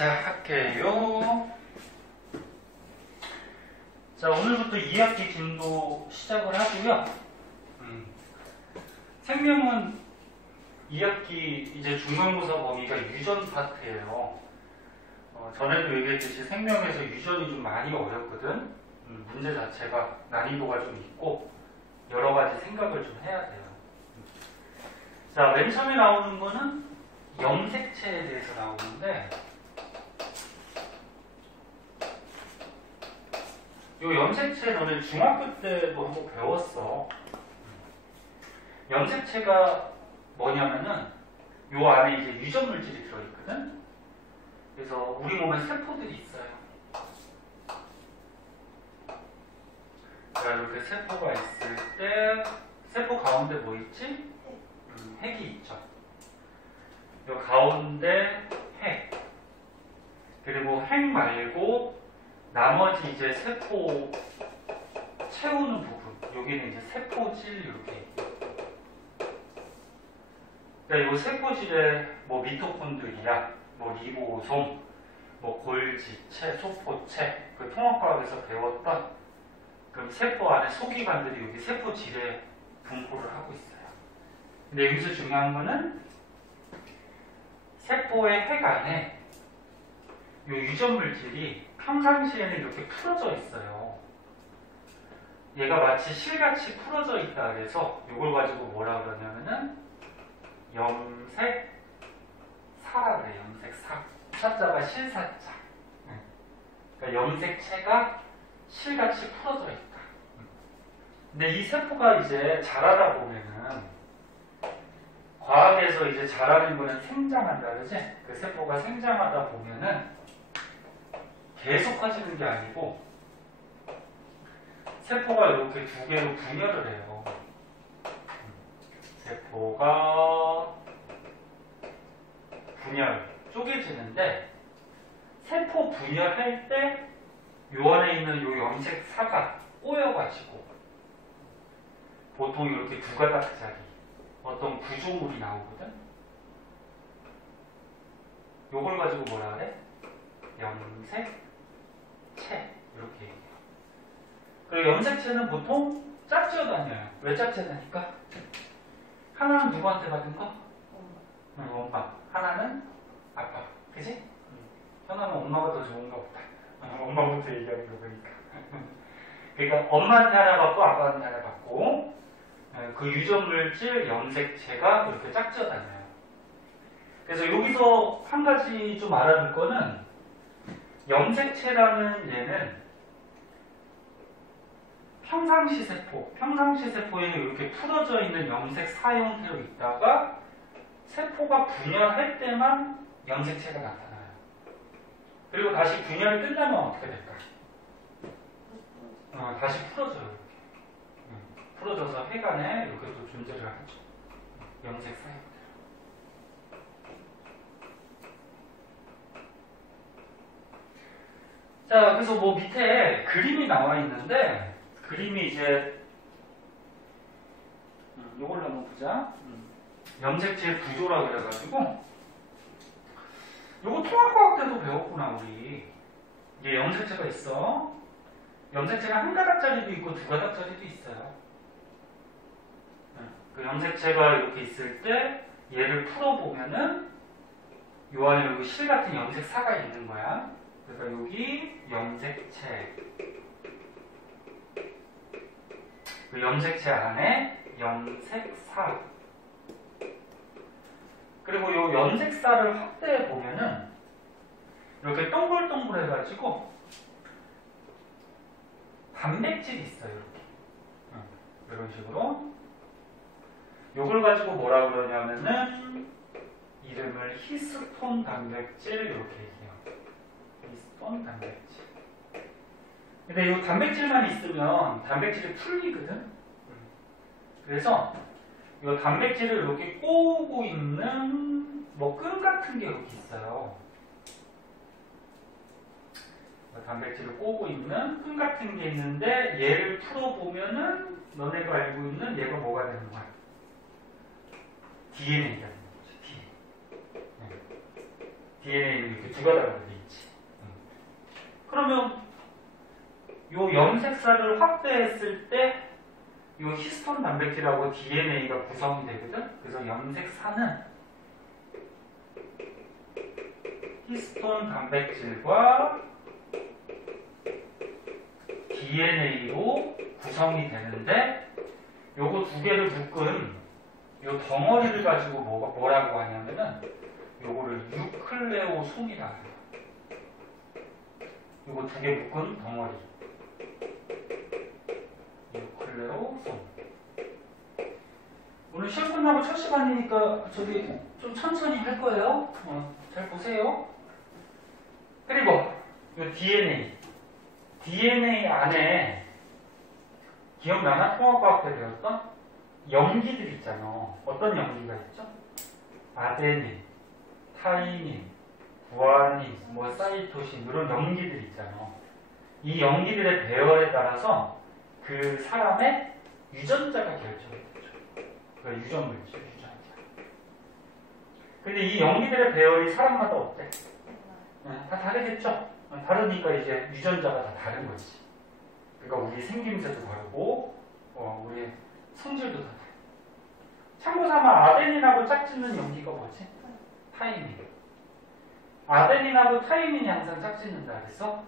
시작할게요. 자, 오늘부터 2학기 진도 시작을 하고요. 생명은 2학기 이제 중간고사 범위가 유전 파트예요. 전에도 얘기했듯이 생명에서 유전이 좀 많이 어렵거든. 문제 자체가 난이도가 좀 있고 여러 가지 생각을 좀 해야 돼요. 자, 맨 처음에 나오는 거는 염색체에 대해서 나오는데, 요 염색체 너네 중학교 때도 한번 배웠어. 염색체가 뭐냐면은 요 안에 이제 유전 물질이 들어있거든. 그래서 우리 몸에 세포들이 있어요. 자, 이렇게 세포가 있을 때 세포 가운데 뭐 있지? 핵이 있죠. 요 가운데 핵, 그리고 핵 말고 나머지 이제 세포 채우는 부분, 여기는 이제 세포질 이렇게. 그러니까 이 세포질에 뭐 미토콘드리아, 뭐 리보솜, 뭐 골지체, 소포체, 그 통합과학에서 배웠던 그럼 세포 안에 소기관들이 여기 세포질에 분포를 하고 있어요. 근데 여기서 중요한 거는 세포의 핵 안에 이 유전 물질이 평상시에는 이렇게 풀어져 있어요. 얘가 마치 실같이 풀어져 있다 그래서 이걸 가지고 뭐라 그러냐면은 염색사라 그래. 염색사. 사자가 실사자. 그러니까 염색체가 실같이 풀어져 있다. 근데 이 세포가 이제 자라다 보면은 과학에서 이제 자라는 거는 생장한다 그러지? 그 세포가 생장하다 보면은 계속 커지는 게 아니고 세포가 이렇게 두 개로 분열을 해요. 세포가 분열, 쪼개지는데 세포 분열할 때 요 안에 있는 요 염색사가 꼬여가지고 보통 이렇게 두 가닥짜리 어떤 구조물이 나오거든. 요걸 가지고 뭐라 그래? 염색체 이렇게 얘기해요. 그리고 염색체는 보통 짝지어 다녀요. 왜 짝지어 다니까? 하나는 누구한테 받은 거? 엄마. 하나는 아빠. 그지? 현아는 엄마가 더 좋은가 보다. 엄마부터 얘기하는 거 보니까. 그러니까 엄마한테 하나 받고 아빠한테 하나 받고 그 유전물질 염색체가 이렇게 짝지어 다녀요. 그래서 여기서 한 가지 좀 알아둘 거는 염색체라는 얘는 평상시 세포에는 이렇게 풀어져 있는 염색사 형태로 있다가 세포가 분열할 때만 염색체가 나타나요. 그리고 다시 분열이 끝나면 어떻게 될까? 다시 풀어져요. 이렇게. 풀어져서 핵 안에 이렇게 또 존재를 하죠. 염색사 형태로. 자, 그래서 뭐 밑에 그림이 나와 있는데 그림이 이제 요걸로 한번 보자. 염색체 구조라 그래가지고 요거 통합과학 때도 배웠구나 우리. 이게 염색체가 있어. 염색체가 한 가닥짜리도 있고 두 가닥짜리도 있어요. 그 염색체가 이렇게 있을 때 얘를 풀어보면은 요 안에 여기 실 같은 염색사가 있는 거야. 그래서 여기 염색체, 그 염색체 안에 염색사, 그리고 이 염색사를 확대해 보면은 이렇게 동글동글 해가지고 단백질이 있어요. 이렇게 이런 식으로. 요걸 가지고 뭐라 그러냐면은 이름을 히스톤 단백질 이렇게 얘기해요. 히스톤 단백질. 근데 이 단백질만 있으면 단백질이 풀리거든. 그래서 이 단백질을 이렇게 꼬우고 있는 뭐 끈 같은 게 이렇게 있어요. 단백질을 꼬고 있는 끈 같은 게 있는데 얘를 풀어보면은 너네가 알고 있는 얘가 뭐가 되는 거야? DNA가 되는 거죠. DNA. DNA는 이렇게 두 가닥으로 돼 있지. 그러면 요 염색사를 확대했을 때 요 히스톤 단백질하고 DNA가 구성이 되거든. 그래서 염색사는 히스톤 단백질과 DNA로 구성이 되는데 요거 두 개를 묶은 요 덩어리를 가지고 뭐라고 하냐면은 요거를 유클레오솜이라고 해요. 요거 두 개 묶은 덩어리. 유클레오솜. 오늘 시험 끝나고 첫 시간이니까 저기 좀 천천히 할 거예요. 잘 보세요. 그리고 요 DNA. DNA 안에 기억나나? 통합과학 때 배웠던 염기들 있잖아. 어떤 염기가 있죠? 아데닌, 타이민, 구아닌, 사이토신 이런 염기들 있잖아. 이 염기들의 배열에 따라서 그 사람의 유전자가 결정이 되죠. 그러니까 유전물질, 유전자. 근데 이 염기들의 배열이 사람마다 어때? 다 다르겠죠? 다르니까 이제 유전자가 다 다른 거지. 그러니까 우리 생김새도 다르고, 우리 성질도 다 다르고. 참고 삼아 아데닌하고 짝짓는 염기가 뭐지? 타이민. 아데닌하고 타이민이 항상 짝짓는다 그랬어?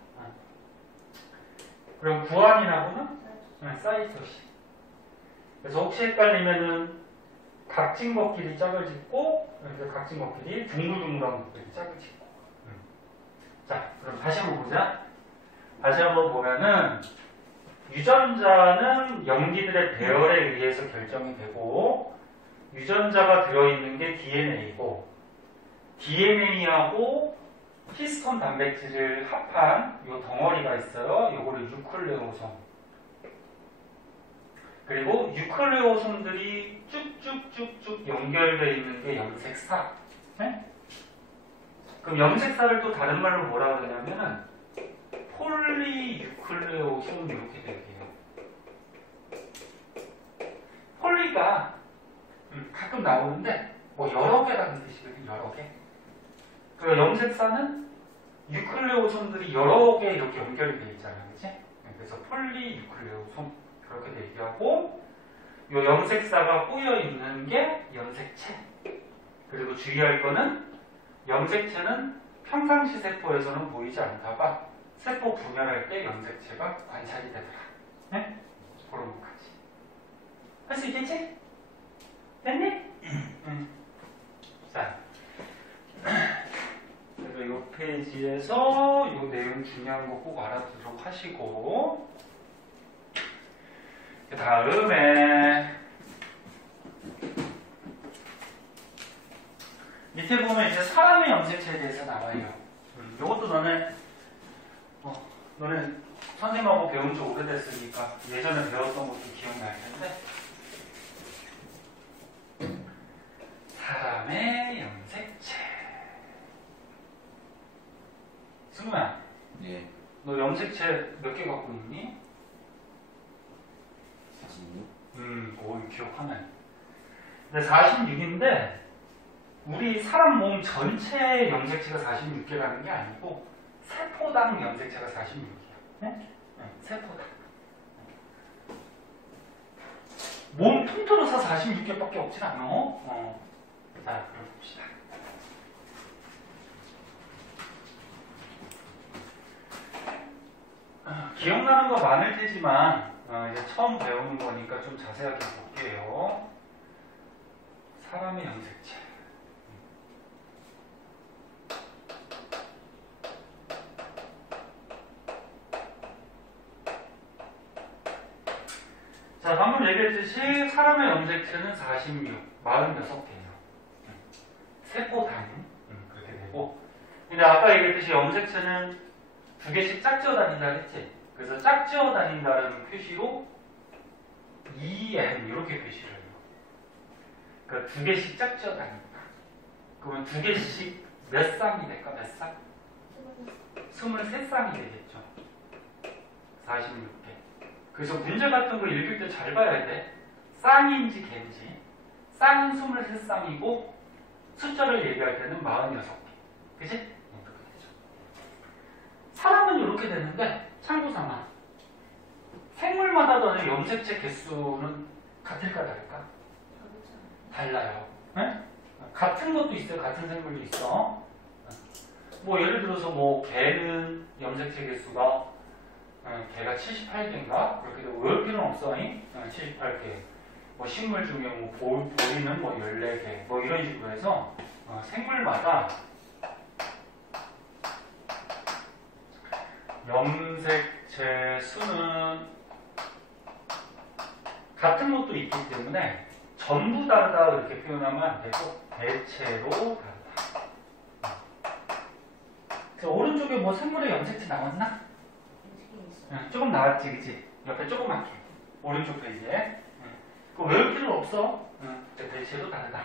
그럼 구아닌하고는? 사이토신. 그래서 혹시 헷갈리면은 각진 것끼리 짝을 짓고, 그러니까 각진 것끼리 둥글둥글한 것끼리 짝을 짓고. 자, 그럼 다시 한번 보자. 다시 한번 보면은 유전자는 염기들의 배열에 의해서 결정이 되고 유전자가 들어있는 게 DNA고 DNA하고 히스톤 단백질을 합한 요 덩어리가 있어요. 요거를 유클레오솜. 그리고 유클레오솜들이 쭉쭉쭉쭉 연결되어 있는 게 염색사. 네? 그럼 염색사를 또 다른 말로 뭐라 그러냐면은 폴리유클레오솜 이렇게 되게요. 폴리가 가끔 나오는데 여러 개라는 뜻이거든. 여러 개. 그 염색사는 유클레오솜들이 여러 개 이렇게 연결이 되어 있잖아요. 그치? 그래서 폴리유클레오솜 그렇게 얘기하고 요 염색사가 꼬여 있는 게 염색체. 그리고 주의할 거는 염색체는 평상시 세포에서는 보이지 않다가 세포 분열할 때 염색체가 관찰이 되더라. 네? 그런 것까지. 할 수 있겠지? 됐니? 자. 그래서 이 페이지에서 이 내용 중요한 거 꼭 알아두도록 하시고, 그 다음에 밑에 보면 이제 사람의 염색체에 대해서 나와요. 이것도 너네 선생님하고 배운 지 오래됐으니까 예전에 배웠던 것도 기억날 텐데, 사람의 염색체. 승우야, 예. 너 염색체 몇 개 갖고 있니? 46? 오, 기억하네. 근데 46인데, 우리 사람 몸 전체 염색체가 46개라는 게 아니고, 세포당 염색체가 46이야. 네? 세포당. 몸 통틀어서 46개밖에 없진 않아. 자, 그럼 봅시다. 기억나는 거 많을 테지만, 이제 처음 배우는 거니까 좀 자세하게 볼게요. 사람의 염색체. 자, 방금 얘기했듯이 사람의 염색체는 46, 46개예요. 세포당 그렇게 되고, 근데 아까 얘기했듯이 염색체는 두 개씩 짝지어 다닌다 했지. 그래서 짝지어 다닌다는 표시로 EM 이렇게 표시를 해요. 그러니까 두 개씩 짝지어 다닌다. 그러면 두 개씩 몇 쌍이 될까? 몇 쌍? 23쌍이 되겠죠. 46개. 그래서 문제 같은 거 읽을 때 잘 봐야 돼. 쌍인지 개인지. 쌍은 23쌍이고 숫자를 얘기할 때는 46개. 그치? 이렇게 되죠. 사람은 이렇게 되는데 참고삼아 생물마다 염색체 개수는 같을까 다를까? 달라요. 네? 같은 것도 있어요. 같은 생물도 있어. 뭐 예를 들어서 뭐 개는 염색체 개수가 개가 78개인가? 그렇게 되고 외울 필요는 없어. 78개. 뭐 식물 중에 뭐 보리는 뭐 14개. 뭐 이런 식으로 해서 생물마다 염색체 수는 같은 것도 있기 때문에 전부 다르다 이렇게 표현하면 안 되고 대체로 다르다. 그래서 오른쪽에 뭐 생물의 염색체 나왔나? 조금 나왔지, 그치? 옆에 조그맣게 오른쪽 페이지에. 그거 외울 필요 없어. 대체로 다르다.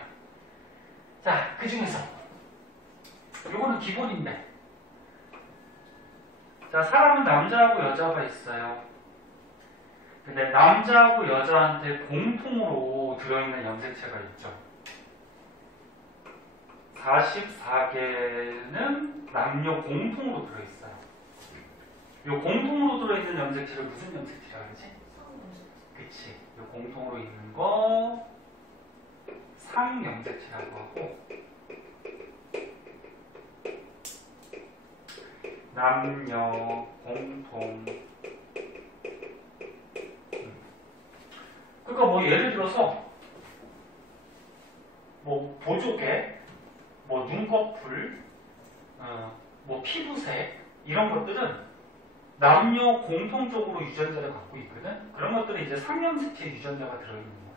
자, 그 중에서 요거는 기본인데. 자, 사람은 남자하고 여자가 있어요. 근데 남자하고 여자한테 공통으로 들어있는 염색체가 있죠. 44개는 남녀 공통으로 들어있어요. 이 공통으로 들어있는 염색체를 무슨 염색체라고 하지? 그치. 이 공통으로 있는 거 상염색체라고 하고, 남녀 공통. 그러니까 뭐 예를 들어서 뭐 보조개, 뭐 눈꺼풀, 뭐 피부색 이런 것들은 남녀 공통적으로 유전자를 갖고 있거든. 그런 것들은 이제 상염색체 유전자가 들어있는 거야.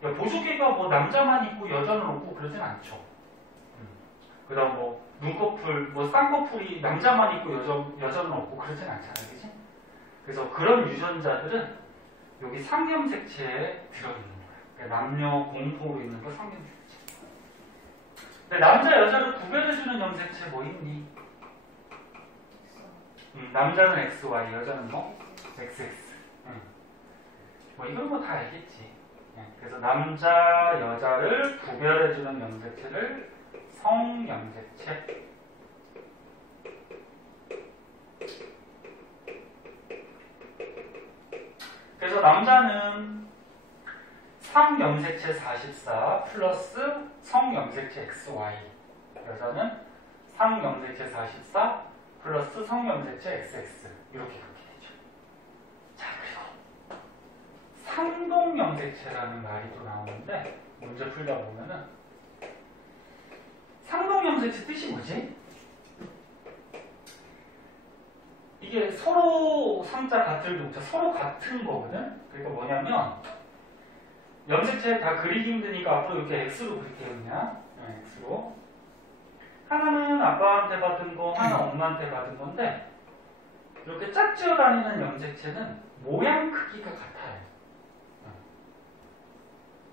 그러니까 보조개가 뭐 남자만 있고 여자는 없고 그러진 않죠. 그다음 뭐 눈꺼풀, 뭐 쌍꺼풀이 남자만 있고 여자는 없고 그러진 않잖아요, 그렇지? 그래서 그런 유전자들은 여기 상염색체에 들어있는 거예요. 그러니까 남녀 공통으로 있는 거 상염색체. 근데 남자 여자를 구별해주는 염색체 뭐 있니? 남자는 XY, 여자는 뭐? XX. 뭐 이건 뭐 다 알겠지. 그래서 남자 여자를 구별해주는 염색체를 성염색체. 그래서 남자는 상염색체 44 플러스 성염색체 XY. 여자는 상염색체 44 플러스 성염색체 XX. 이렇게 되죠. 자, 그리고 상동염색체라는 말이 또 나오는데 문제 풀다 보면은 상동염색체 뜻이 뭐지? 이게 서로 상자 같을 동자 서로 같은 거거든. 그러니까 뭐냐면 염색체 다 그리기 힘드니까 앞으로 이렇게 X로 그릴게요. 그냥 X로. 하나는 아빠한테 받은 거, 하나 엄마한테 받은 건데 이렇게 짝지어 다니는 염색체는 모양 크기가 같아요.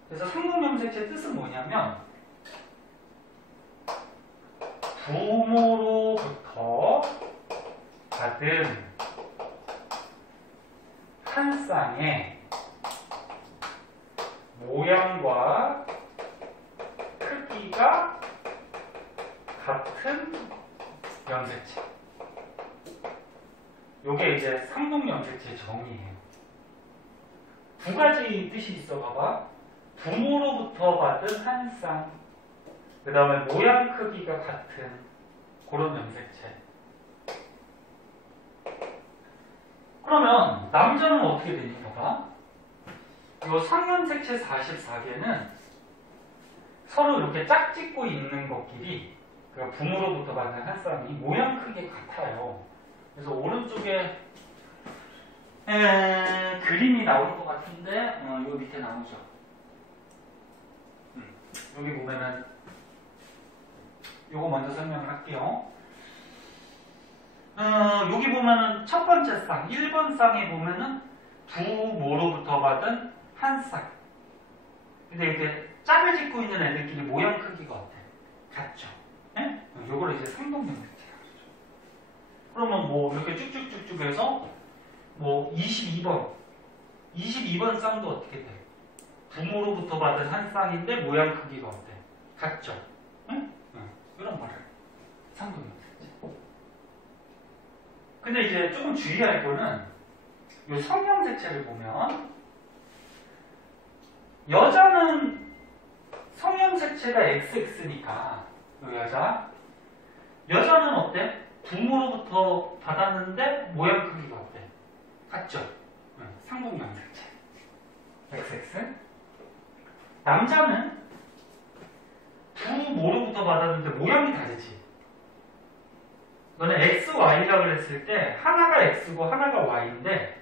그래서 상동염색체 뜻은 뭐냐면 부모로부터 받은 한 쌍의 모양과 크기가 같은 염색체. 요게 이제 상동염색체 정의예요. 두 가지 뜻이 있어 봐봐. 부모로부터 받은 한 쌍, 그 다음에 모양 크기가 같은 그런 염색체. 그러면 남자는 어떻게 되니? 봐봐. 이 상염색체 44개는 서로 이렇게 짝짓고 있는 것끼리, 그러니까 부모로부터 받는 한 쌍이 모양 크기가 같아요. 그래서 오른쪽에 그림이 나올 것 같은데 요 밑에 나오죠. 여기 보면은 요거 먼저 설명을 할게요. 여기 보면은 첫 번째 쌍, 1번 쌍에 보면은 부모로부터 받은 한 쌍. 근데 이렇게 짝을 짓고 있는 애들끼리 모양 크기가 어때? 같죠? 예? 요걸 이제 상동염색체라고 그러죠. 그러면 뭐 이렇게 쭉쭉쭉쭉 해서 뭐 22번 쌍도 어떻게 돼? 부모로부터 받은 한 쌍인데 모양 크기가 어때? 같죠? 응? 이런 말을 상동염색체. 근데 이제 조금 주의할 거는 이 성염색체를 보면 여자는 성염색체가 XX니까 여자는 어때? 부모로부터 받았는데 모양 크기가 어때? 같죠? 상동염색체 XX. 남자는 부모로부터 받았는데 모양이 다르지. 너는 XY라고 그랬을 때 하나가 X고 하나가 Y인데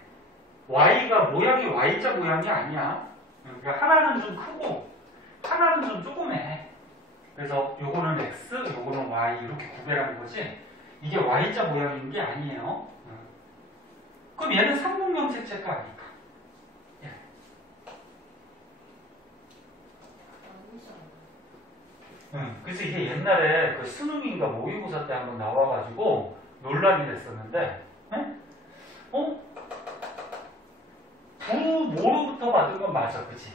Y가 모양이 Y자 모양이 아니야. 그러니까 하나는 좀 크고 하나는 좀 조그매. 그래서 요거는 X, 요거는 Y 이렇게 구별하는 거지 이게 Y자 모양인 게 아니에요. 그럼 얘는 상동염색체가 아닐까? 예. 그래서 이게 옛날에 그 수능인가 모의고사 때 한번 나와가지고 논란이 됐었는데 부모로부터 받은 건 맞아, 그치?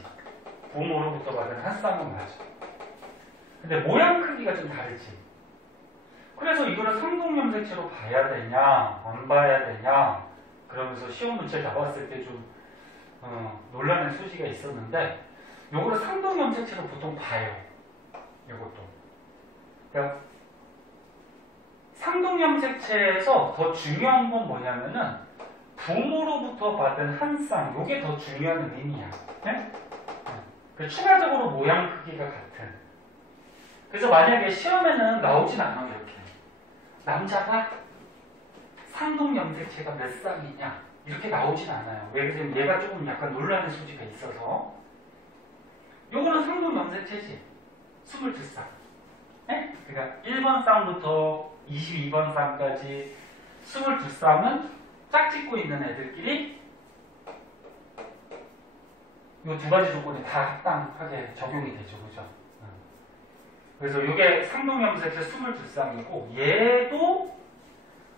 부모로부터 받은 한 쌍은 맞아. 근데 모양 크기가 좀 다르지. 그래서 이거를 상동염색체로 봐야 되냐, 안 봐야 되냐, 그러면서 시험 문제 나왔을 때 좀 논란의 소지가 있었는데, 요거를 상동염색체로 보통 봐요. 이것도. 그러니까 상동염색체에서 더 중요한 건 뭐냐면은 부모로부터 받은 한 쌍, 요게 더 중요한 의미야. 네? 추가적으로 모양 크기가 같은. 그래서 만약에 시험에는 나오진 않아 이렇게. 남자가 상동염색체가 몇 쌍이냐 이렇게 나오진 않아요. 왜 그러냐면 얘가 조금 약간 논란의 소지가 있어서. 요거는 상동염색체지. 22쌍. 네? 그러니까 1번 쌍부터 22번 쌍까지 22쌍은 짝짓고 있는 애들끼리 이 두 가지 조건이 다 합당하게 적용이 되죠. 그죠? 그래서 이게 상동염색체 22쌍이고 얘도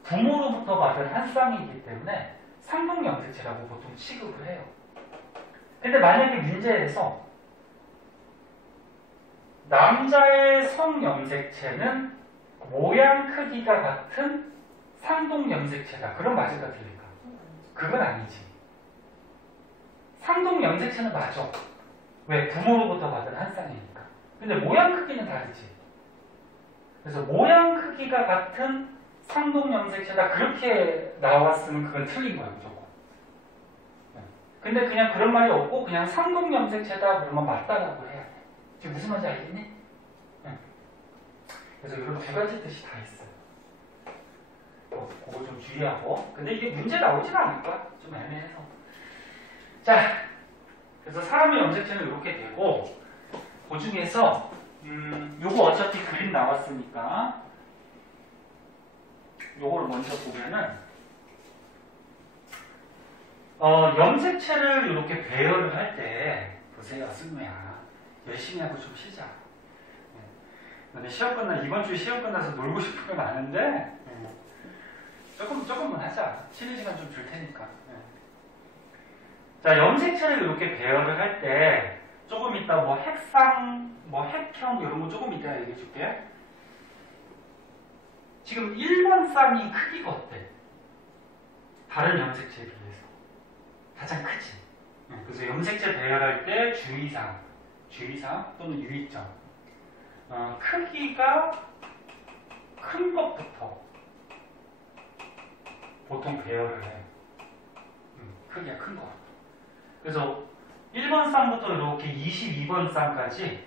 부모로부터 받은 한 쌍이기 때문에 상동염색체라고 보통 취급을 해요. 근데 만약에 문제에서 남자의 성염색체는 모양 크기가 같은 상동염색체다. 그럼 맞을까 틀릴까? 그건 아니지. 상동염색체는 맞아. 왜? 부모로부터 받은 한 쌍이니까. 근데 모양 크기는 다르지. 그래서 모양 크기가 같은 상동염색체다. 그렇게 나왔으면 그건 틀린 거야, 무조건. 근데 그냥 그런 말이 없고 그냥 상동염색체다 그러면 맞다라고 해야 돼. 지금 무슨 말인지 알겠니? 그래서 이런 두 가지 뜻이 다 있어요. 그거 좀 주의하고. 근데 이게 문제 나오진 않을 거야. 좀 애매해서. 자, 그래서 사람의 염색체는 이렇게 되고, 그 중에서 요거 어차피 그림 나왔으니까 요거를 먼저 보면은 염색체를 이렇게 배열을 할 때 보세요, 승우야. 열심히 하고 좀 쉬자. 근데 이번 주에 시험 끝나서 놀고 싶은 건 아는데 조금만 하자. 쉬는 시간 좀 줄 테니까. 자, 염색체를 이렇게 배열을 할 때 조금 이따 뭐 핵상, 뭐 핵형 이런 거 조금 이따 얘기해 줄게. 지금 1번 쌍이 크기가 어때? 다른 염색체에 비해서 가장 크지. 그래서 염색체 배열할 때 주의사항 또는 유의점. 크기가 큰 것부터 보통 배열을 해요. 크기가 큰 것. 그래서 1번 쌍부터 이렇게 22번 쌍까지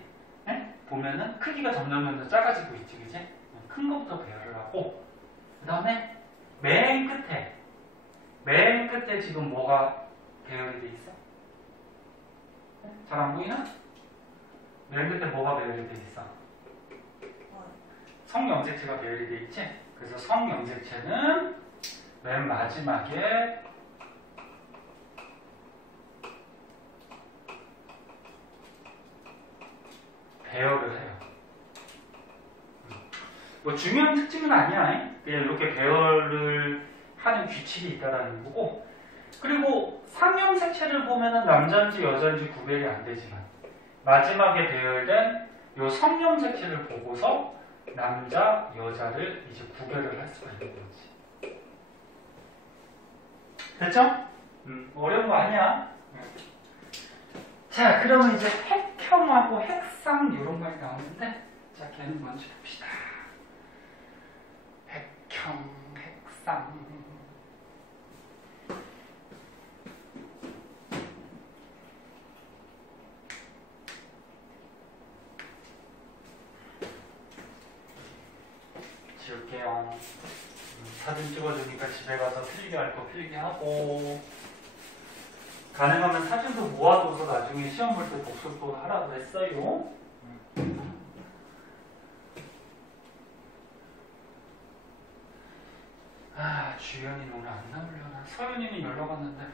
보면은 크기가 점점 작아지고 있지, 그치? 큰 것부터 배열을 하고, 그 다음에 맨 끝에 지금 뭐가 배열이 돼 있어? 잘 안 보이나? 맨 끝에 뭐가 배열이 돼 있어? 성염색체가 배열이 돼 있지? 그래서 성염색체는 맨 마지막에 배열을 해요. 뭐 중요한 특징은 아니야. 그냥 이렇게 배열을 하는 규칙이 있다라는 거고. 그리고 상염색체를 보면은 남자인지 여자인지 구별이 안 되지만 마지막에 배열된 요 성염색체를 보고서 남자, 여자를 이제 구별을 할 수가 있는 거지. 됐죠? 어려운 거 아니야. 자, 그러면 이제 핵형하고 핵상 이런 말이 나오는데, 자, 걔는 먼저 봅시다. 핵형, 핵상. 지울게요. 사진 찍어주니까 집에 가서 필기할 거 필기하고, 가능하면 사진도 모아둬서 나중에 시험 볼 때 독서도 하라고 했어요. 아, 주연이 오늘 안 나오려나? 서윤이는 연락 왔는데.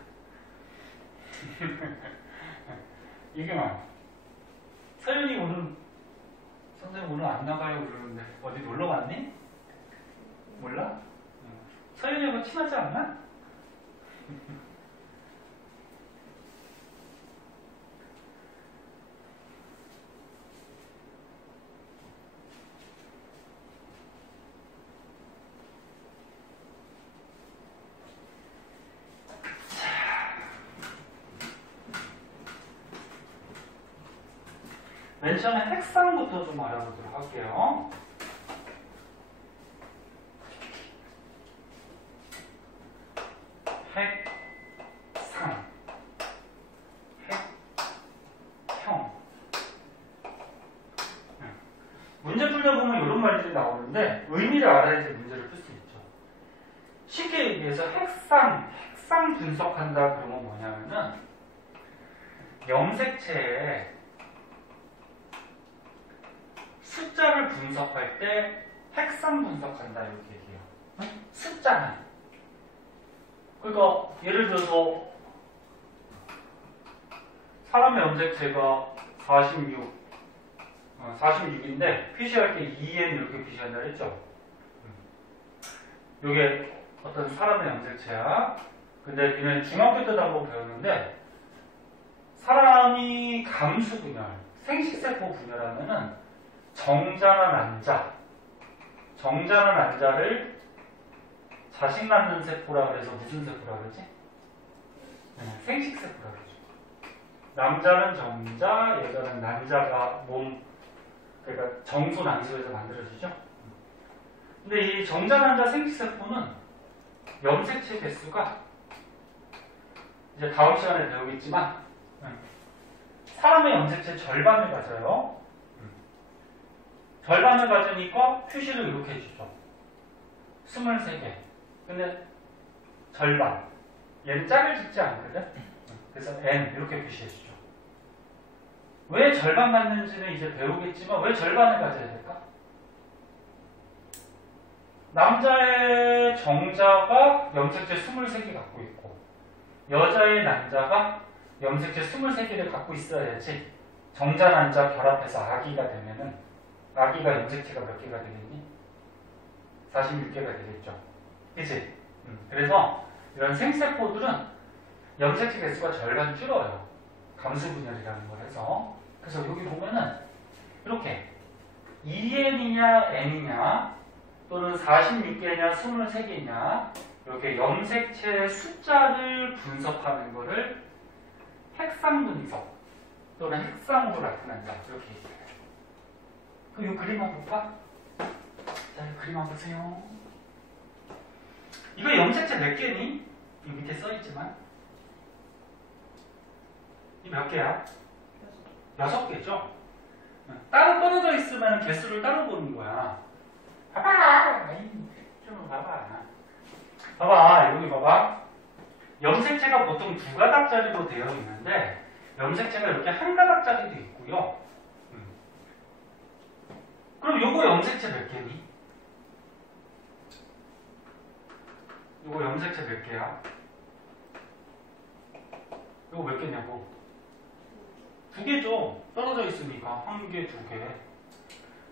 이게 막 서윤이 오늘 선생님 오늘 안 나가요 그러는데 어디 놀러 갔니? 몰라? 서윤이하고 친하지 않나? 맨 처음에 핵상부터 좀 알아보도록 할게요. 핵상, 핵형. 문제 풀려보면 이런 말들이 나오는데 의미를 알아야지 문제를 풀 수 있죠. 쉽게 얘기해서 핵상 분석한다 그러면 뭐냐면은 염색체에 숫자를 분석할 때 핵상 분석한다 이렇게 얘기해요. 숫자는. 그러니까 예를 들어서 사람의 염색체가 46인데 표시할 때 2n 이렇게 표시한다 했죠. 이게 어떤 사람의 염색체야. 근데 걔는 중학교 때도 한번 배웠는데 사람이 감수 분열, 생식세포 분열하면은 정자나 난자를 자식 낳는 세포라 그래서 무슨 세포라 그러지? 생식세포라 그러죠. 남자는 정자, 여자는 난자가 그러니까 정수 난수에서 만들어지죠. 근데 이 정자, 난자, 생식세포는 염색체 개수가 이제 다음 시간에 배우겠지만 사람의 염색체 절반을 가져요. 절반을 가지니까 표시를 이렇게 해주죠. 23개. 근데 절반. 얘는 짝을 짓지 않거든. 그래서 n 이렇게 표시해주죠. 왜 절반 갖는지는 이제 배우겠지만 왜 절반을 가져야 될까? 남자의 정자가 염색체 23개 갖고 있고 여자의 난자가 염색체 23개를 갖고 있어야지 정자, 난자 결합해서 아기가 되면은 아기가 염색체가 몇 개가 되겠니? 46개가 되겠죠. 그치? 그래서 이런 생세포들은 염색체 개수가 절반 줄어요. 감수분열이라는 걸 해서. 그래서 여기 보면은 이렇게 2n이냐 n이냐 또는 46개냐 23개냐 이렇게 염색체의 숫자를 분석하는 거를 핵상 분석 또는 핵상으로 나타낸다. 이렇게 얘기해요. 그럼 이 그림 한번 볼까? 자, 이 그림 한번 보세요. 이거 염색체 몇 개니? 이 밑에 써있지만 이 몇 개야? 6개죠? 따로 떨어져 있으면 개수를 따로 보는 거야. 봐봐! 좀 봐봐. 봐봐, 여기 봐봐. 염색체가 보통 2가닥짜리로 되어 있는데 염색체가 이렇게 1가닥짜리도 있고요. 그럼 요거 염색체 몇 개니? 요거 염색체 몇 개야? 요거 몇 개냐고? 2개죠. 떨어져 있으니까 1개, 2개.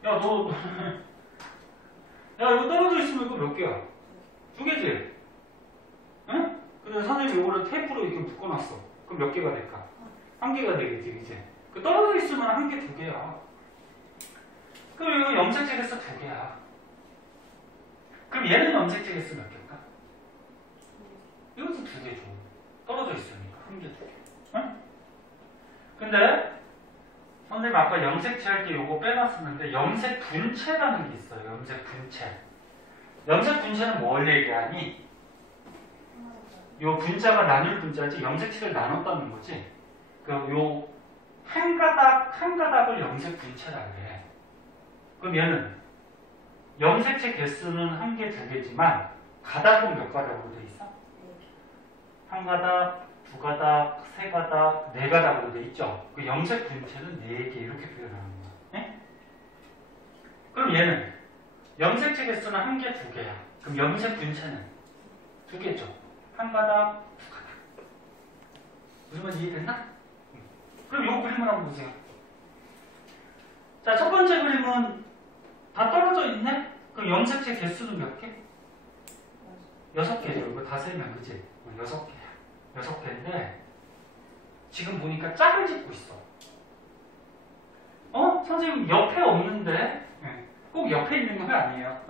야, 너 야, 이거 떨어져 있으면 이거 몇 개야? 2개지? 응? 근데 선생님이 이거를 테이프로 이렇게 묶어놨어. 그럼 몇 개가 될까? 1개가 되겠지, 이제. 그 떨어져 있으면 1개, 2개야. 그리고 염색체 개수 2개야. 그럼 얘는 염색체 개수 몇 개일까? 이것도 2개죠. 떨어져 있으니까. 1개, 2개. 응? 근데 선생님 아까 염색체 할 때 요거 빼놨었는데 염색 분체라는 게 있어요. 염색 분체. 염색 분체는 뭘 얘기하니? 요 분자가 나눌 분자지 염색체를 나눴다는 거지. 요 한 가닥 한 가닥을 염색 분체라 그래. 그럼 얘는 염색체 개수는 1개, 2개지만 가닥은 몇 가닥으로 돼 있어? 한 가닥, 2가닥, 3가닥, 4가닥으로 돼 있죠. 그 염색 분체는 4개 이렇게 표현하는 거야. 네? 그럼 얘는 염색체 개수는 1개, 2개야. 그럼 염색 분체는 2개죠. 한 가닥, 2가닥. 무슨 말인지 이해됐나? 그럼 요 그림을 한번 보세요. 자, 첫 번째 그림은 다 떨어져 있네? 그럼 염색체 개수는 몇 개? 6개죠. 이거 다 세면, 그치? 6개야. 6개인데, 지금 보니까 짝을 짓고 있어. 선생님, 옆에 없는데? 꼭 옆에 있는 거 아니에요.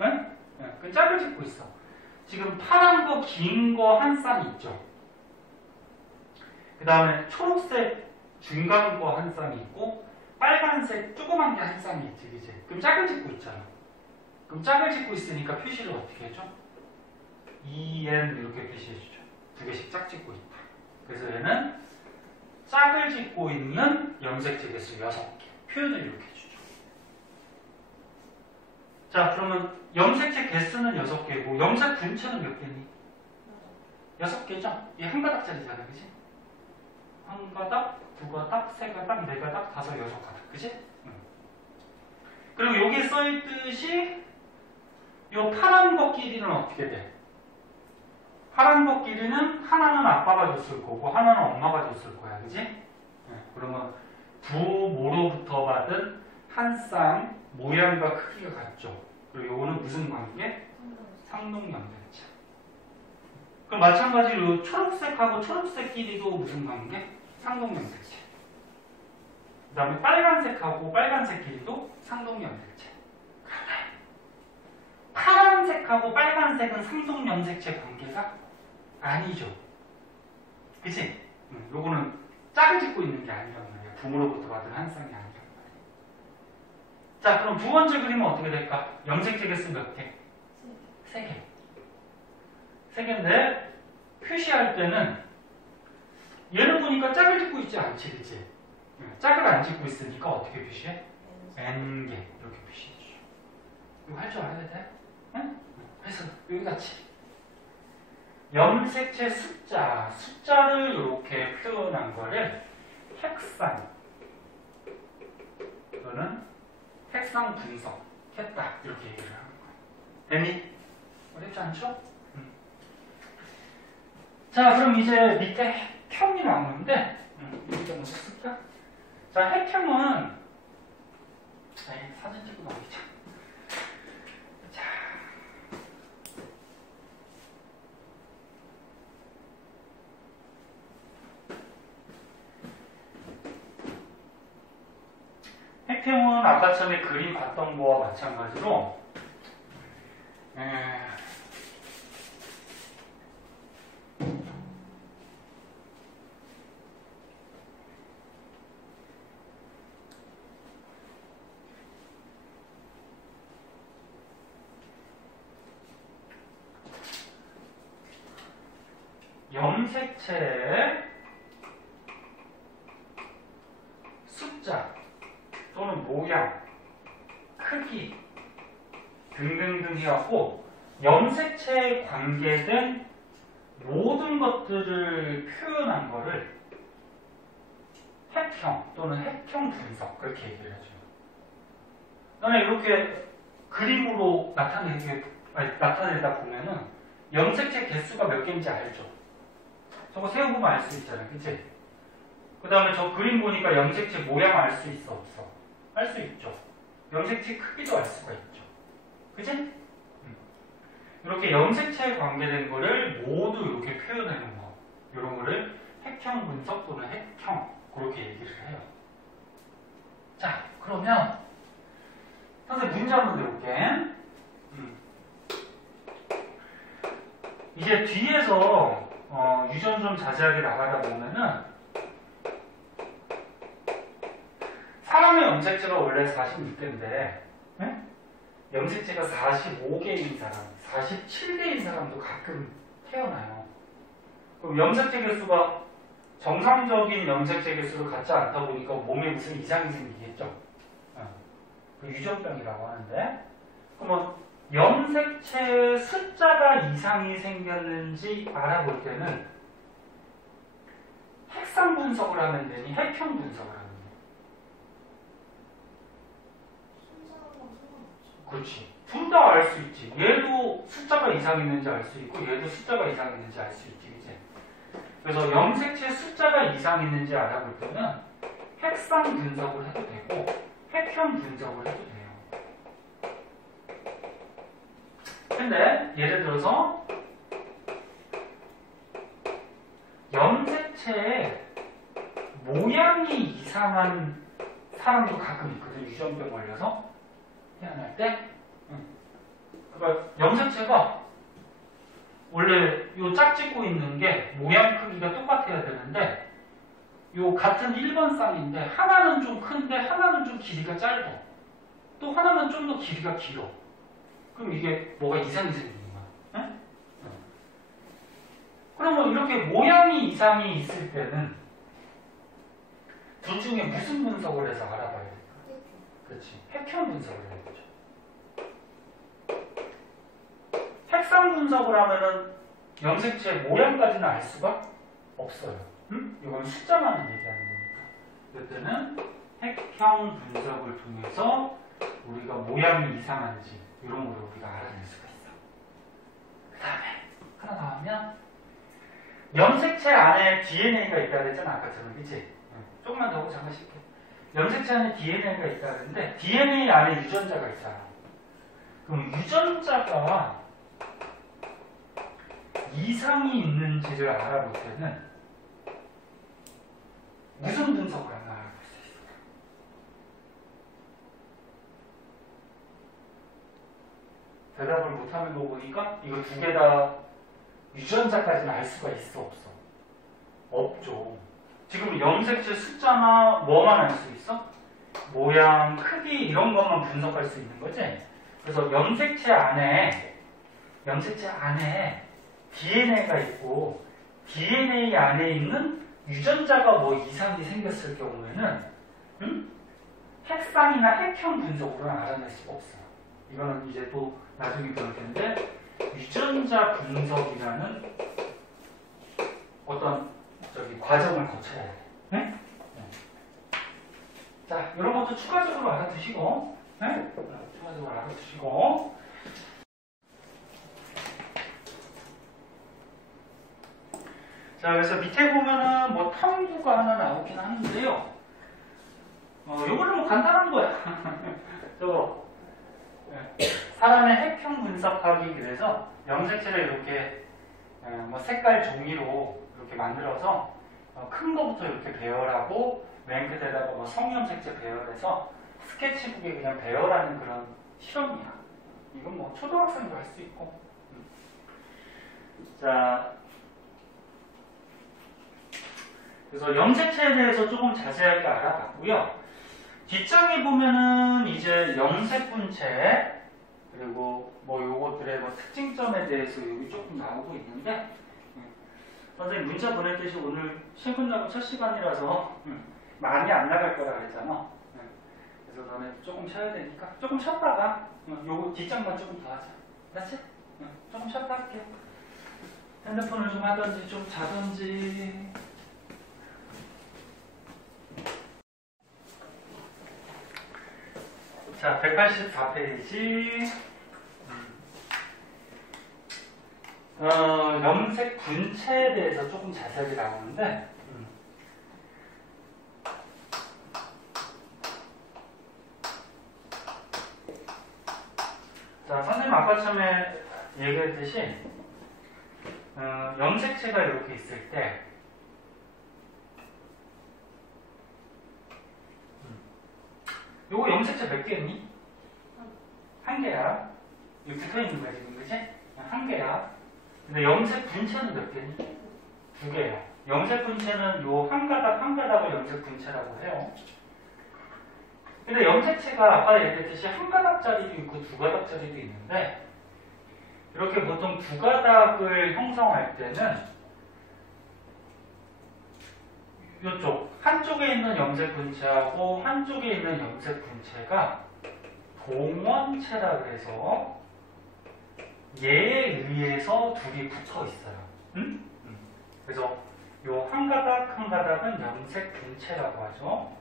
그 짝을 짓고 있어. 지금 파란 거, 긴 거 한 쌍이 있죠. 그 다음에 초록색 중간 거 한 쌍이 있고, 빨간색 조그만 게 한 쌍이 있지, 그치? 그럼 짝을 짓고 있잖아. 그럼 짝을 짓고 있으니까 표시를 어떻게 해줘? EN 이렇게 표시해주죠. 2개씩 짝 짓고 있다. 그래서 얘는 짝을 짓고 있는 염색체 개수 6개. 표현을 이렇게 해주죠. 자, 그러면 염색체 개수는 6개고 염색 분체는 몇 개니? 6개죠? 이게 한 가닥짜리잖아, 그치? 한 가닥, 2가닥, 3가닥, 4가닥, 5, 6가닥, 그치? 그리고 여기에 써있듯이 요 파란 거 끼리는 어떻게 돼? 파란 거 끼리는 하나는 아빠가 줬을 거고 하나는 엄마가 줬을 거야, 그치? 그러면 부모로부터 받은 한 쌍 모양과 크기가 같죠. 그리고 요거는 무슨 관계? 상동염색체. 그럼 마찬가지로 초록색하고 초록색끼리도 무슨 관계? 상동염색체. 그 다음에 빨간색하고 빨간색끼리도 상동염색체. 그런데 파란색하고 빨간색은 상동염색체 관계가 아니죠. 그치? 요거는 짝을 짓고 있는 게 아니란 말이야. 부모로부터 받은 한 쌍이 아니란 말이야. 자, 그럼 두 번째 그림은 어떻게 될까? 염색체 개수 몇 개? 3개. 3개인데 표시할 때는 얘를 보니까 짝을 짓고 있지 않지, 그치? 짝을 안 짓고 있으니까 어떻게 표시해? N개 이렇게 표시해주죠. 이거 할 줄 알아야 돼? 응? 그래서 여기 같이 염색체 숫자를 이렇게 표현한 거를 핵상 또는 핵상 분석했다 이렇게 얘기를 하는 거예요. 됐니? 어렵지 않죠? 자, 그럼 이제 밑에 핵형이 나오는데 여기다 먼저 쓸까? 자, 핵형은 사진 찍고 나오겠죠. 자, 핵형은 아까 처음에 그림 봤던 거와 마찬가지로 염색체의 숫자 또는 모양, 크기 등등등 해갖고 염색체에 관계된 모든 것들을 표현한 거를 핵형 또는 핵형 분석 그렇게 얘기를 해줘요. 너네 이렇게 그림으로 나타내다 보면은 염색체 개수가 몇 개인지 알죠? 저거 세워보면 알 수 있잖아요. 그치? 그 다음에 저 그림 보니까 염색체 모양 알 수 있어? 없어? 알 수 있죠. 염색체 크기도 알 수가 있죠. 그치? 이렇게 염색체에 관계된 거를 모두 이렇게 표현하는 거. 이런 거를 핵형 분석 또는 핵형 그렇게 얘기를 해요. 자, 그러면 선생님 문제 한번 내볼게. 이제 뒤에서 유전 좀 자세하게 나가다 보면은 사람의 염색체가 원래 46개인데 염색체가 45개인 사람, 47개인 사람도 가끔 태어나요. 그럼 염색체 개수가 정상적인 염색체 개수를 갖지 않다 보니까 몸에 무슨 이상이 생기겠죠. 그 유전병이라고 하는데, 그러면 염색체 숫자가 이상이 생겼는지 알아볼 때는 핵상 분석을 하면 되니 핵형 분석을 하면 돼. 그렇지. 둘 다 알 수 있지. 얘도 숫자가 이상 있는지 알 수 있고 얘도 숫자가 이상 있는지 알 수 있지. 그치? 그래서 염색체 숫자가 이상 있는지 알아볼 때는 핵상 분석을 해도 되고 핵형 분석을 해도 돼요. 근데 예를 들어서 염색체의 모양이 이상한 사람도 가끔 있거든. 유전병 걸려서 태어날 때. 그러니까 염색체가 원래 요 짝짓고 있는 게 모양 크기가 똑같아야 되는데 요 같은 1번 쌍인데 하나는 좀 큰데 하나는 좀 길이가 짧아. 또 하나는 좀 더 길이가 길어. 그럼 이게 뭐가 이상이 생기는 거야. 응? 그러면 이렇게 모양이 이상이 있을 때는 둘 중에 무슨 분석을 해서 알아봐야 될까? 그렇지. 핵형 분석을 해야 되죠. 핵상 분석을 하면은 염색체 모양까지는 알 수가 없어요. 응? 이건 숫자만을 얘기하는 거니까. 이때는 핵형 분석을 통해서 우리가 모양이 이상한지 이런 걸 우리가 알아낼 수가 있어. 그 다음에 하나 더 하면 염색체 안에 DNA가 있다 그랬잖아. 아까처럼. 그치? 조금만 더 하고 잠깐 쉴게. 염색체 안에 DNA가 있다 그랬는데 DNA 안에 유전자가 있잖아. 그럼 유전자가 이상이 있는지를 알아볼 때는 무슨 분석을 하나 알아볼 수 있을까? 대답을 못하는 거 보니까 이거 두 개 다 유전자까지는 알 수가 있어 없어? 없죠. 지금 염색체 숫자나 뭐만 알 수 있어? 모양, 크기 이런 것만 분석할 수 있는 거지? 그래서 염색체 안에 DNA가 있고 DNA 안에 있는 유전자가 뭐 이상이 생겼을 경우에는 핵상이나 핵형 분석으로는 알아낼 수가 없어요. 이거는 이제 또 나중에 배울 텐데 유전자 분석이라는 어떤 과정을 거쳐야 돼. 네? 자, 이런 것도 추가적으로 알아두시고, 네? 추가적으로 알아두시고. 자, 그래서 밑에 보면은 뭐 탐구가 하나 나오긴 하는데요. 요거는 뭐 간단한 거야. 저거. 사람의 핵형 분석하기 위해서 염색체를 이렇게 뭐 색깔 종이로 이렇게 만들어서 큰 거부터 이렇게 배열하고 맨 끝에다가 뭐 성염색체 배열해서 스케치북에 그냥 배열하는 그런 실험이야. 이건 뭐 초등학생도 할 수 있고. 자, 그래서 염색체에 대해서 조금 자세하게 알아봤고요. 뒷장에 보면은 이제 염색분체 그리고 뭐 요것들의 뭐 특징점에 대해서 여기 조금 나오고 있는데 선생님 문자 보냈듯이 오늘 신분하고 첫 시간이라서 많이 안 나갈 거라 그랬잖아. 그래서 너네 조금 쉬어야 되니까 조금 쉬었다가 요거 뒷장만 조금 더 하자. 알았지? 조금 쉬었다 할게요. 핸드폰을 좀 하든지 좀 자든지. 자, 184페이지. 염색 분체에 대해서 조금 자세하게 나오는데, 자, 선생님 아까 처음에 얘기했듯이, 염색체가 이렇게 있을 때, 요거 염색체 몇 개 있니? 한 개야. 여기 붙어있는 거야, 지금, 그치? 한 개야. 근데 염색 분체는 몇 개니? 두 개야. 염색 분체는 요 한 가닥 한 가닥을 염색 분체라고 해요. 근데 염색체가 아까 얘기했듯이 한 가닥짜리도 있고 두 가닥짜리도 있는데, 이렇게 보통 두 가닥을 형성할 때는 이쪽 한쪽에 있는 염색 분체하고 한쪽에 있는 염색 분체가 동원체라 그래서 얘에 의해서 둘이 붙어 있어요. 응? 그래서 요 한 가닥 한 가닥은 염색 분체라고 하죠.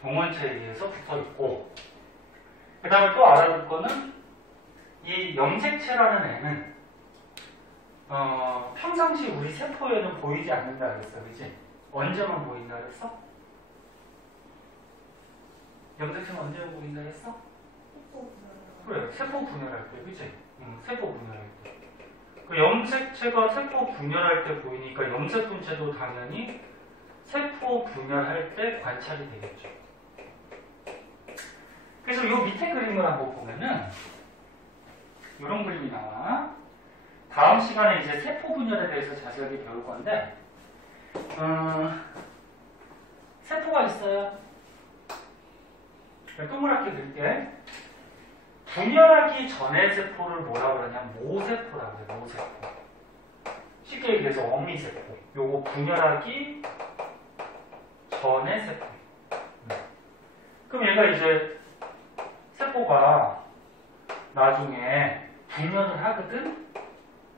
동원체에 의해서 붙어 있고, 그 다음에 또 알아둘 거는 이 염색체라는 애는 평상시 우리 세포에는 보이지 않는다 그랬어, 그치? 언제만 보인다 그랬어? 염색체는 언제 보인다 그랬어? 그래, 세포 분열할 때, 그치? 세포 분열할 때. 그 염색체가 세포 분열할 때 보이니까 염색 분체도 당연히 세포 분열할 때 관찰이 되겠죠. 그래서 이 밑에 그림을 한번 보면은 이런 그림이 나와. 다음 시간에 이제 세포 분열에 대해서 자세하게 배울 건데, 세포가 있어요. 동그랗게 그릴게. 분열하기 전의 세포를 뭐라 그러냐? 모세포라고 해요. 모세포. 쉽게 얘기해서 어미세포. 요거 분열하기 전의 세포. 그럼 얘가 이제 세포가 나중에 분열을 하거든?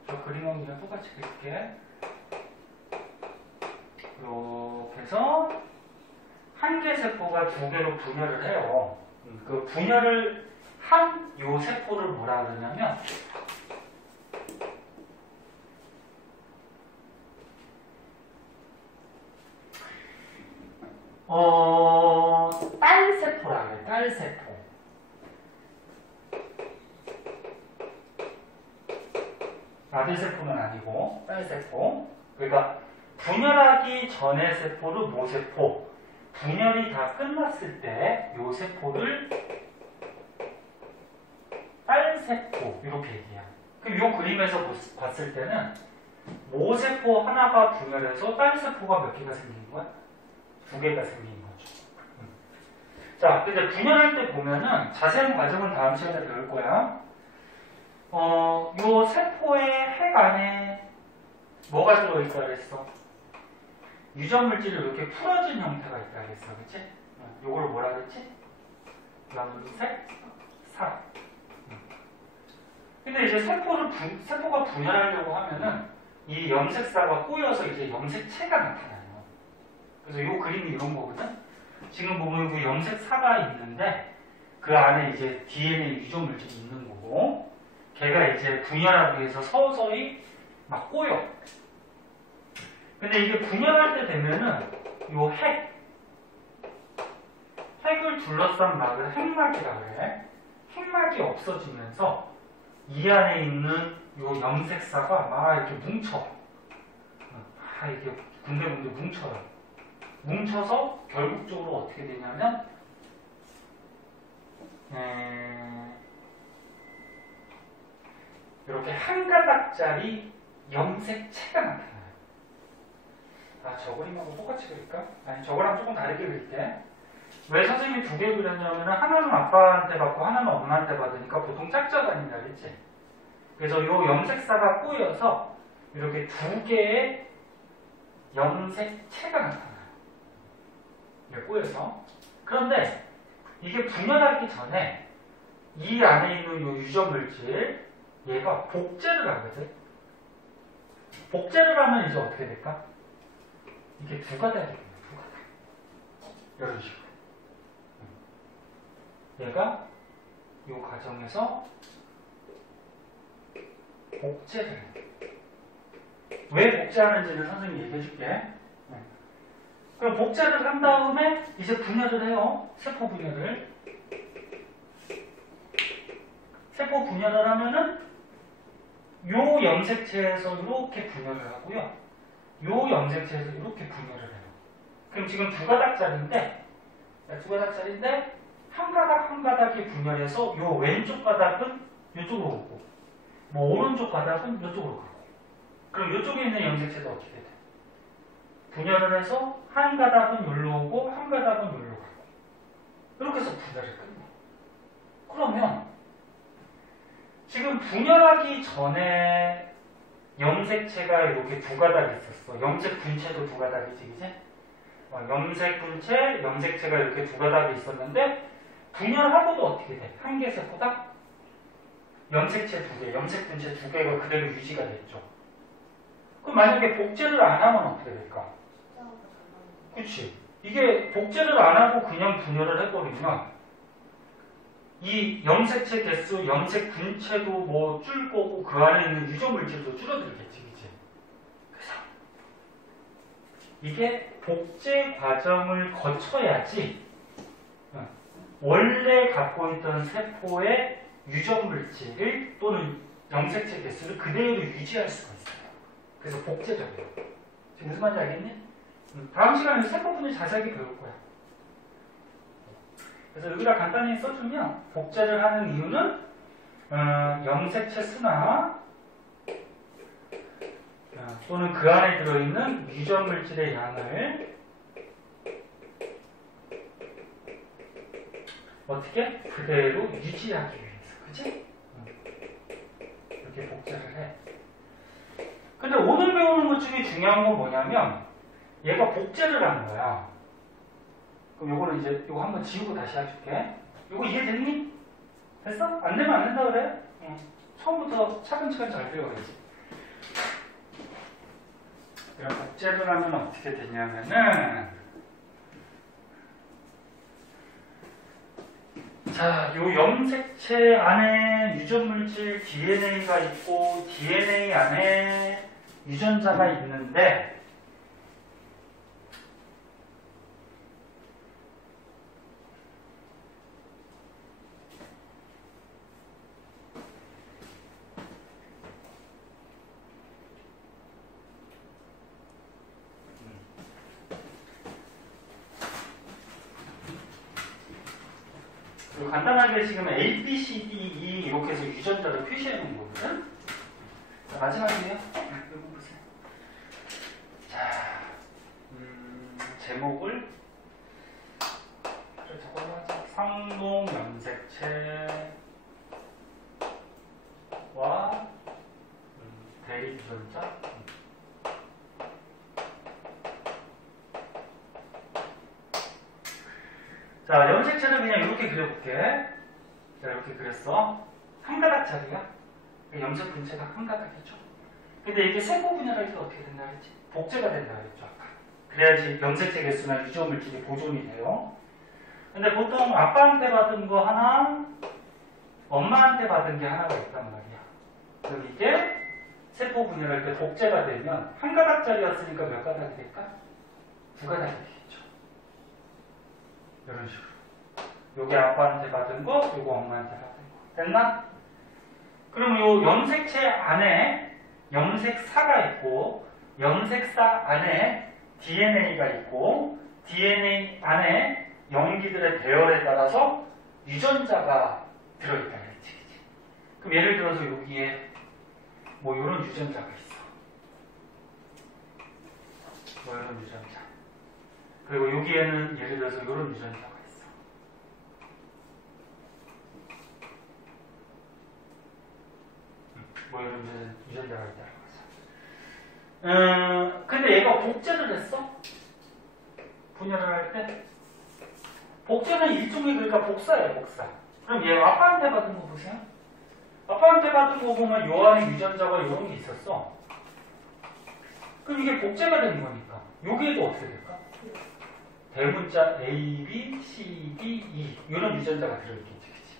저 그림하고 그냥 똑같이 그릴게. 이렇게 해서 한 개 세포가 두 개로 분열을 해요. 그 분열을 한 요 세포를 뭐라 그러냐면 딸세포라 그래. 딸세포. 아들세포는 아니고 딸세포. 그러니까 분열하기 전의 세포를 모세포, 분열이 다 끝났을 때 요 세포를 딸세포 이렇게 얘기해요. 그럼 요 그림에서 봤을 때는 모세포 하나가 분열해서 딸세포가 몇 개가 생긴 거야? 두 개가 생긴 거죠. 자, 이제 분열할 때 보면은 자세한 과정은 다음 시간에 배울 거야. 요 세포의 핵 안에 뭐가 들어있다 그랬어? 유전물질이 이렇게 풀어진 형태가 있다 그랬어. 그치? 요걸 뭐라 그랬지? 염색, 사. 근데 이제 세포가 분열하려고 하면은 이 염색사가 꼬여서 이제 염색체가 나타나요. 그래서 요 그림이 이런 거거든? 지금 보면 그 염색사가 있는데 그 안에 이제 DNA 유전물질이 있는 거고, 걔가 이제 분열하기 위해서 서서히 막 꼬여. 근데 이게 분열할 때 되면은 요 핵을 둘러싼 막을 핵막이라 그래. 핵막이 없어지면서 이 안에 있는 요 염색사가 막 이렇게 뭉쳐. 이렇게 군데군데 뭉쳐요. 뭉쳐서 결국적으로 어떻게 되냐면 이렇게 한 가닥짜리 염색체가 나타나요. 저 그림하고 똑같이 그릴까? 아니, 저거랑 조금 다르게 그릴게. 왜 선생님이 두 개 그렸냐면 하나는 아빠한테 받고 하나는 엄마한테 받으니까 보통 짝져 다닌다 그랬지? 그래서 요 염색사가 꼬여서 이렇게 두 개의 염색체가 나타나요. 이게 꼬여서. 그런데 이게 분열하기 전에 이 안에 있는 요 유전물질, 얘가 복제를 하거든? 복제를 하면 이제 어떻게 될까? 이게 두 가닥이 돼요. 두 가닥. 이런 식으로. 얘가 이 과정에서 복제를 해요. 왜 복제하는지를 선생님이 얘기해 줄게. 그럼 복제를 한 다음에 이제 분열을 해요. 세포 분열을. 세포 분열을 하면은 요 염색체에서 이렇게 분열을 하고요. 요 염색체에서 이렇게 분열을 해요. 그럼 지금 두 가닥짜리인데 한 가닥 한 가닥이 분열해서 요 왼쪽 가닥은 이쪽으로 오고 뭐 오른쪽 가닥은 이쪽으로 가고 그럼 이쪽에 있는 염색체도 어떻게 돼? 분열을 해서 한 가닥은 여기로 오고 한 가닥은 여기로 가고 이렇게 해서 분열을 끝내. 그러면 지금 분열하기 전에 염색체가 이렇게 두 가닥이 있었어. 염색 분체도 두 가닥이지, 그지? 염색 분체, 염색체가 이렇게 두 가닥이 있었는데 분열하고도 어떻게 돼? 한 개 세포다? 염색체 두 개, 염색 분체 두 개가 그대로 유지가 됐죠. 그럼 만약에 복제를 안 하면 어떻게 될까? 그치? 이게 복제를 안 하고 그냥 분열을 해버리면 이 염색체 개수, 염색 분체도 뭐 줄 거고 그 안에 있는 유전 물질도 줄어들겠지, 그치? 그래서 이게 복제 과정을 거쳐야지 원래 갖고 있던 세포의 유전 물질을 또는 염색체 개수를 그대로 유지할 수가 있어요. 그래서 복제적이에요. 지금 무슨 말인지 알겠니? 다음 시간에 세포 분을 자세하게 배울 거야. 그래서 여기다 간단히 써주면 복제를 하는 이유는 염색체 수나 또는 그 안에 들어있는 유전 물질의 양을 어떻게? 그대로 유지하기 위해서. 그치? 이렇게 복제를 해. 근데 오늘 배우는 것 중에 중요한 건 뭐냐면 얘가 복제를 하는 거야. 그럼 요거는 이제 요거 한번 지우고 다시 해줄게. 요거 이해됐니? 됐어? 안 되면 안 된다 그래? 처음부터 차근차근 잘 배워야지. 이런 복제를 하면 어떻게 되냐면은 자, 요 염색체 안에 유전물질 DNA가 있고 DNA 안에 유전자가 있는데 간단하게 지금 A, B, C, D, E 이렇게 해서 유전자를 표시해 놓은 거거든. 자, 마지막이에요. 이거 보세요. 자, 제목을 적어보자. 상동 염색체와 대리 유전자. 자, 염색체를 그냥 이렇게 그려볼게. 자, 이렇게 그렸어. 한 가닥짜리야. 염색 분체가 한 가닥이죠. 근데 이게 세포 분열할 때 어떻게 된다 그랬지? 복제가 된다 그랬죠, 아까. 그래야지 염색체 개수나 유전 물질이 보존이 돼요. 근데 보통 아빠한테 받은 거 하나, 엄마한테 받은 게 하나가 있단 말이야. 그럼 이게 세포 분열할 때 복제가 되면 한 가닥짜리였으니까 몇 가닥이 될까? 두 가닥이 되겠죠. 이런 식으로. 요게 아빠한테 받은 거, 요거 엄마한테 받은 거. 됐나? 그럼 요 염색체 안에 염색사가 있고, 염색사 안에 DNA가 있고, DNA 안에 염기들의 배열에 따라서 유전자가 들어있다 그랬지. 그럼 예를 들어서 여기에 뭐 요런 유전자가 있어. 뭐 요런 유전자. 그리고 여기에는 예를 들어서 이런 유전자가 있어. 뭐 이런 유전자가 있다는 거죠. 근데 얘가 복제를 했어? 분열을 할 때? 복제는 일종의 그러니까 복사예요, 복사. 그럼 얘 아빠한테 받은 거 보세요. 아빠한테 받은 거 보면 요 안에 유전자가 이런 게 있었어. 그럼 이게 복제가 되는 거니까. 여기에도 어떻게 될까? 대문자 A, B, C, D, E 이런 유전자가 들어있겠지, 그치?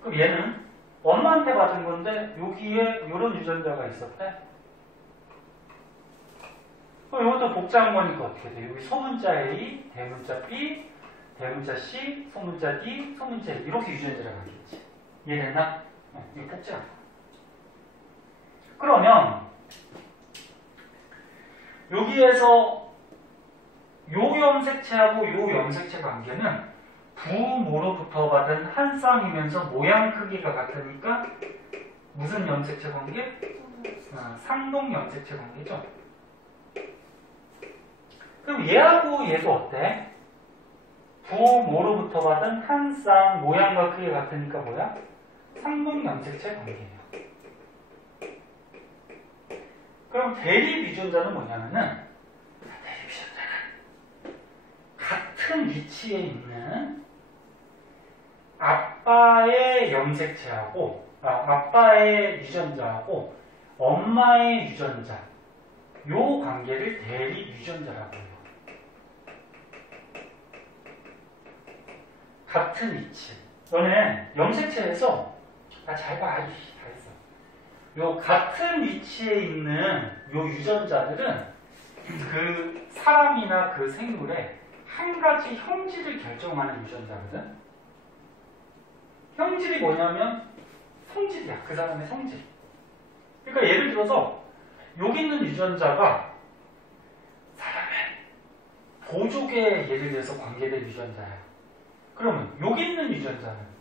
그럼 얘는 엄마한테 받은 건데 여기에 이런 유전자가 있었대. 그럼 이것도 복제한 거니까 어떻게 돼? 여기 소문자 A, 대문자 B, 대문자 C, 소문자 D, 소문자 E 이렇게 유전자가 가겠지. 이해됐나? 이거 복제한 거. 그러면 여기에서 요 염색체하고 요 염색체 관계는 부모로부터 받은 한 쌍이면서 모양 크기가 같으니까 무슨 염색체 관계? 상동 염색체 관계죠. 그럼 얘하고 얘도 어때? 부모로부터 받은 한 쌍 모양과 크기가 같으니까 뭐야? 상동 염색체 관계예요. 그럼 대립 유전자는 뭐냐면은 대립 유전자는 같은 위치에 있는 아빠의 염색체하고 아빠의 유전자하고 엄마의 유전자 요 관계를 대립 유전자라고 해요. 같은 위치. 너는 염색체에서 잘 봐. 다 했어. 요 같은 위치에 있는 요 유전자들은 그 사람이나 그 생물의 한 가지 형질을 결정하는 유전자거든. 형질이 뭐냐면 성질이야. 그 사람의 성질. 그러니까 예를 들어서 여기 있는 유전자가 사람의 보족에 예를 들어서 관계된 유전자야. 그러면 여기 있는 유전자는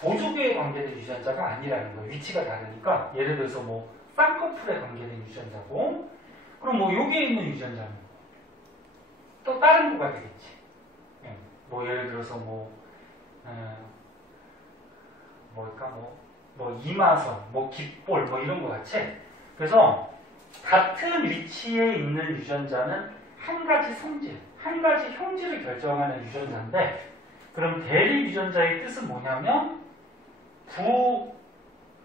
보족에 관계된 유전자가 아니라는 거예요. 위치가 다르니까. 예를 들어서 뭐 쌍꺼풀에 관계된 유전자고, 그럼 뭐 여기에 있는 유전자는 또 다른 거가 되겠지. 뭐 예를 들어서 뭐 이마선, 뭐 깃볼, 뭐 이런 거 같이. 그래서 같은 위치에 있는 유전자는 한 가지 성질, 한 가지 형질을 결정하는 유전자인데, 그럼 대립 유전자의 뜻은 뭐냐면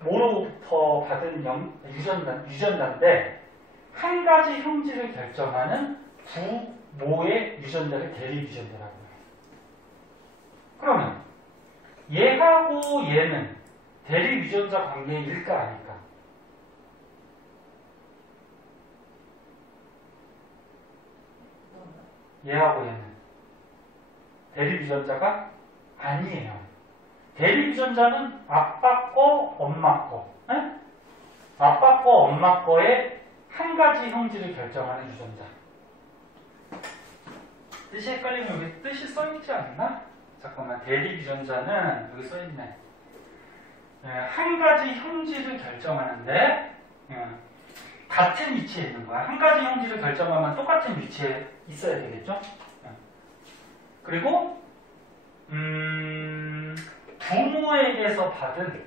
부모로부터 받은 유전자인데 한 가지 형질을 결정하는 부모의 유전자를 대립 유전자라고 해요. 그러면 얘하고 얘는 대립 유전자 관계일까 아닐까? 얘하고 얘는 대립 유전자가 아니에요. 대립 유전자는 아빠 거, 엄마 거. 에? 아빠 거, 엄마 거의 한 가지 형질을 결정하는 유전자. 뜻이 헷갈리면 여기 뜻이 써있지 않나? 잠깐만. 대립 유전자는 여기 써있네. 한 가지 형질을 결정하는데 같은 위치에 있는 거야. 한 가지 형질을 결정하면 똑같은 위치에 있어야 되겠죠? 그리고 부모에게서 받은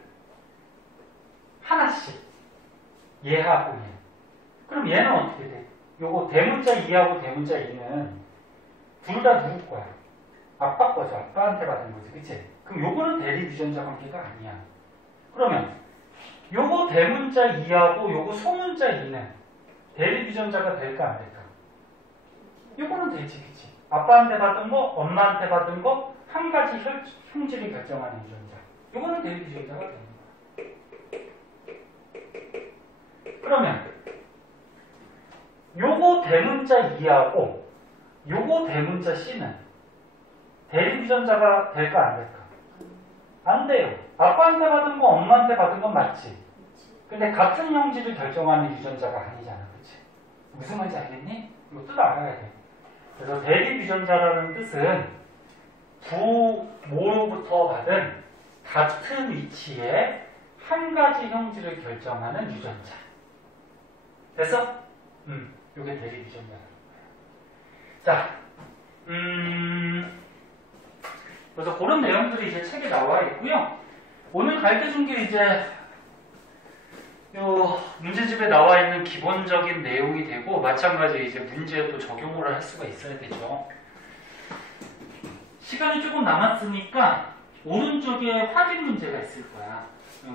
하나씩 얘하고 얘. 그럼 얘는 어떻게 돼? 요거 대문자 2하고 대문자 2는 둘 다 누구 거야? 아빠 거죠. 아빠한테 받은 거지. 그치? 그럼 요거는 대립 유전자 관계가 아니야. 그러면 요거 대문자 2하고 요거 소문자 2는 대립 유전자가 될까 안 될까? 요거는 되지. 그치? 아빠한테 받은 거, 엄마한테 받은 거 한 가지 형질을 결정하는 유전자. 요거는 대립 유전자가 되는 거야. 그러면 요거 대문자 2하고 요거 대문자 C는 대립 유전자가 될까 안 될까? 안 돼요. 아빠한테 받은 거, 엄마한테 받은 건 맞지? 근데 같은 형질을 결정하는 유전자가 아니잖아. 그치? 무슨 말인지 알겠니? 이거 뜻 알아야 돼. 그래서 대립 유전자라는 뜻은 부모로부터 받은 같은 위치에 한 가지 형질을 결정하는 유전자. 됐어? 요게 대립 유전자. 자, 그래서 그런 내용들이 이제 책에 나와 있고요. 오늘 가르쳐 준 게 이제 요 문제집에 나와 있는 기본적인 내용이 되고, 마찬가지 이제 문제도 적용을 할 수가 있어야 되죠. 시간이 조금 남았으니까 오른쪽에 확인 문제가 있을 거야.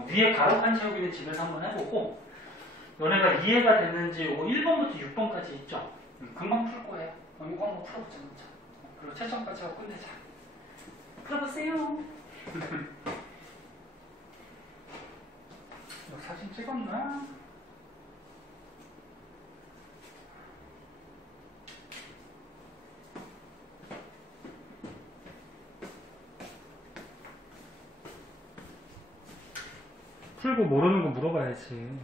위에 가로판 채우기는 집에서 한번 해보고, 너네가 이해가 됐는지 1번부터 6번까지 있죠? 금방 풀 거예요. 이거 한번 풀어보자. 그리고 채점까지 하고 끝내자. 풀어보세요. 사진 찍었나? 풀고 모르는 거 물어봐야지.